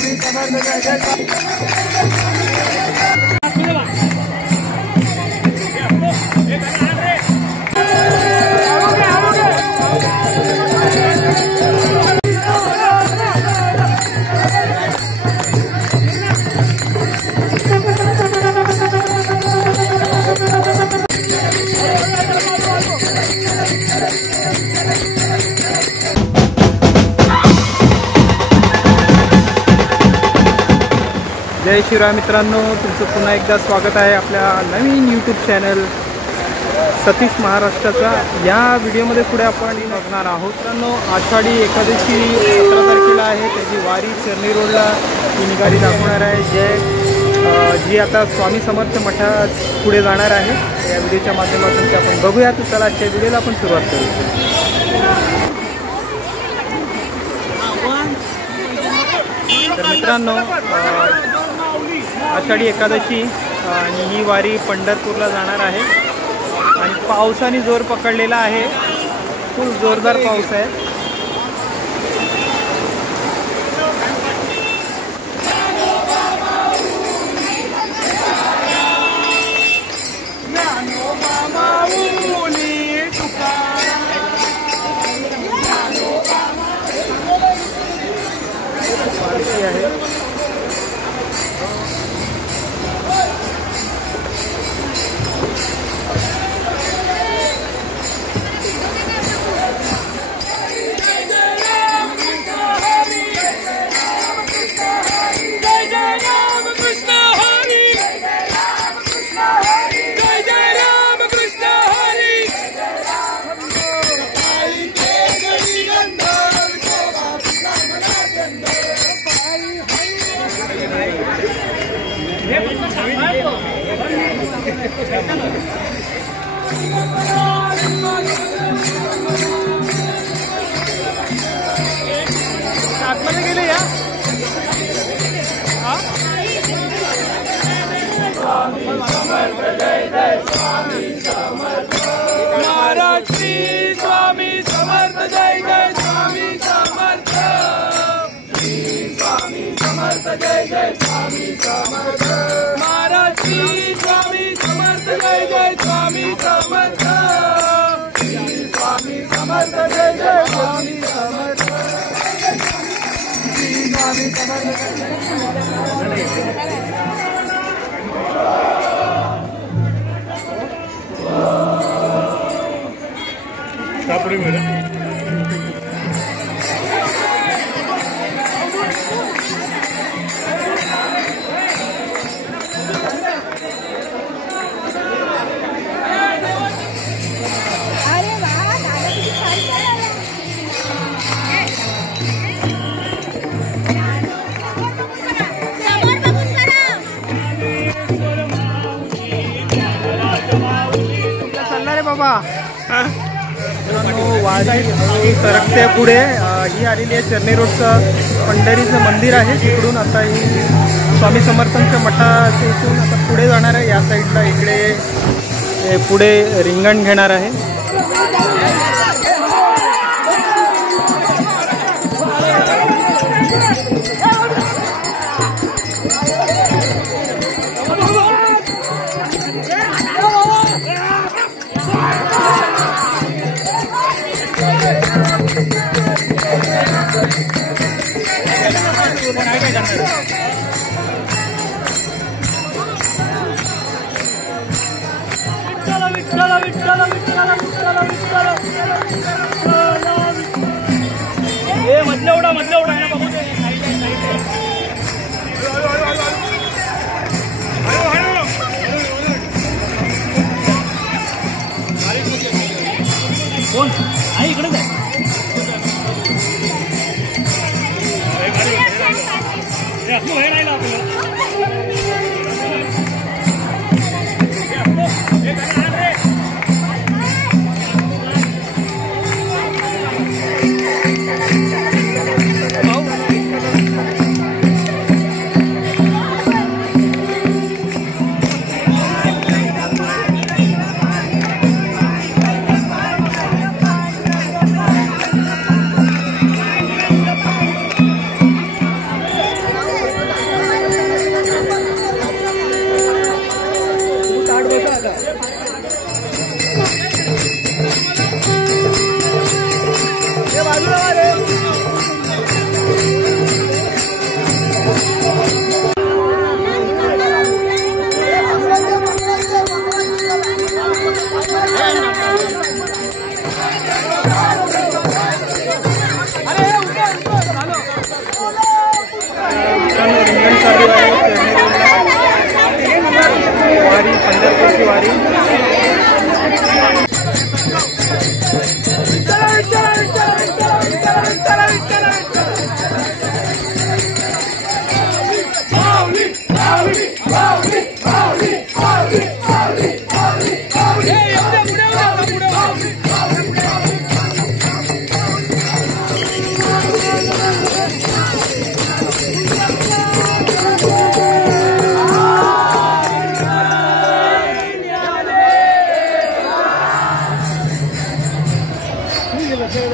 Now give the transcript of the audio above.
स्वामी समर्थ जय जय शिवराय मित्रांनो, तुमचं पुन्हा एकदा स्वागत आहे आपल्या नवीन यूट्यूब चॅनल सतीश महाराष्ट्राचा। या व्हिडिओमध्ये पुढे आपण बघणार आहोत मित्रांनो, आषाढी एकादशी 17 तारखेला आहे, त्याची वारी चर्नी रोडला ही निघाली दाखवणार आहे जी आता स्वामी समर्थ मठात पुढे जाणार आहे। या व्हिडिओच्या माध्यमातून ते आपण बघूया। तर चला आजच्या व्हिडिओला आपण सुरुवात करू। तर मित्रांनो, आषाढी एकादशी आणि ही वारी पंढरपूरला जाणार आहे आणि पावसाने जोर पकडलेला आहे, खूप जोरदार पाऊस आहे। आतमध्ये गेले या महाराज श्री स्वामी समर्थ जय जय स्वामी समर्थ, श्री स्वामी समर्थ जय जय स्वामी समर्थ, महाराज श्री स्वामी समर्थ जय जय स्वामी समर्थ, श्री स्वामी समर्थ जय जय स्वामी समर्थ, श्री स्वामी समर्थ बाबा वारी सरकते पुढे। ही आलेली आहे चर्नी रोडचं पंढरीचं मंदिर आहे, तिकडून आता ही स्वामी समर्थांच्या मठाच्या इथून आता पुढे जाणार आहे। या साईडला इकडे पुढे रिंगण घेणार आहे। मधल्या उडा ना बघू दे। कोण आई इकडेच आहे। मासे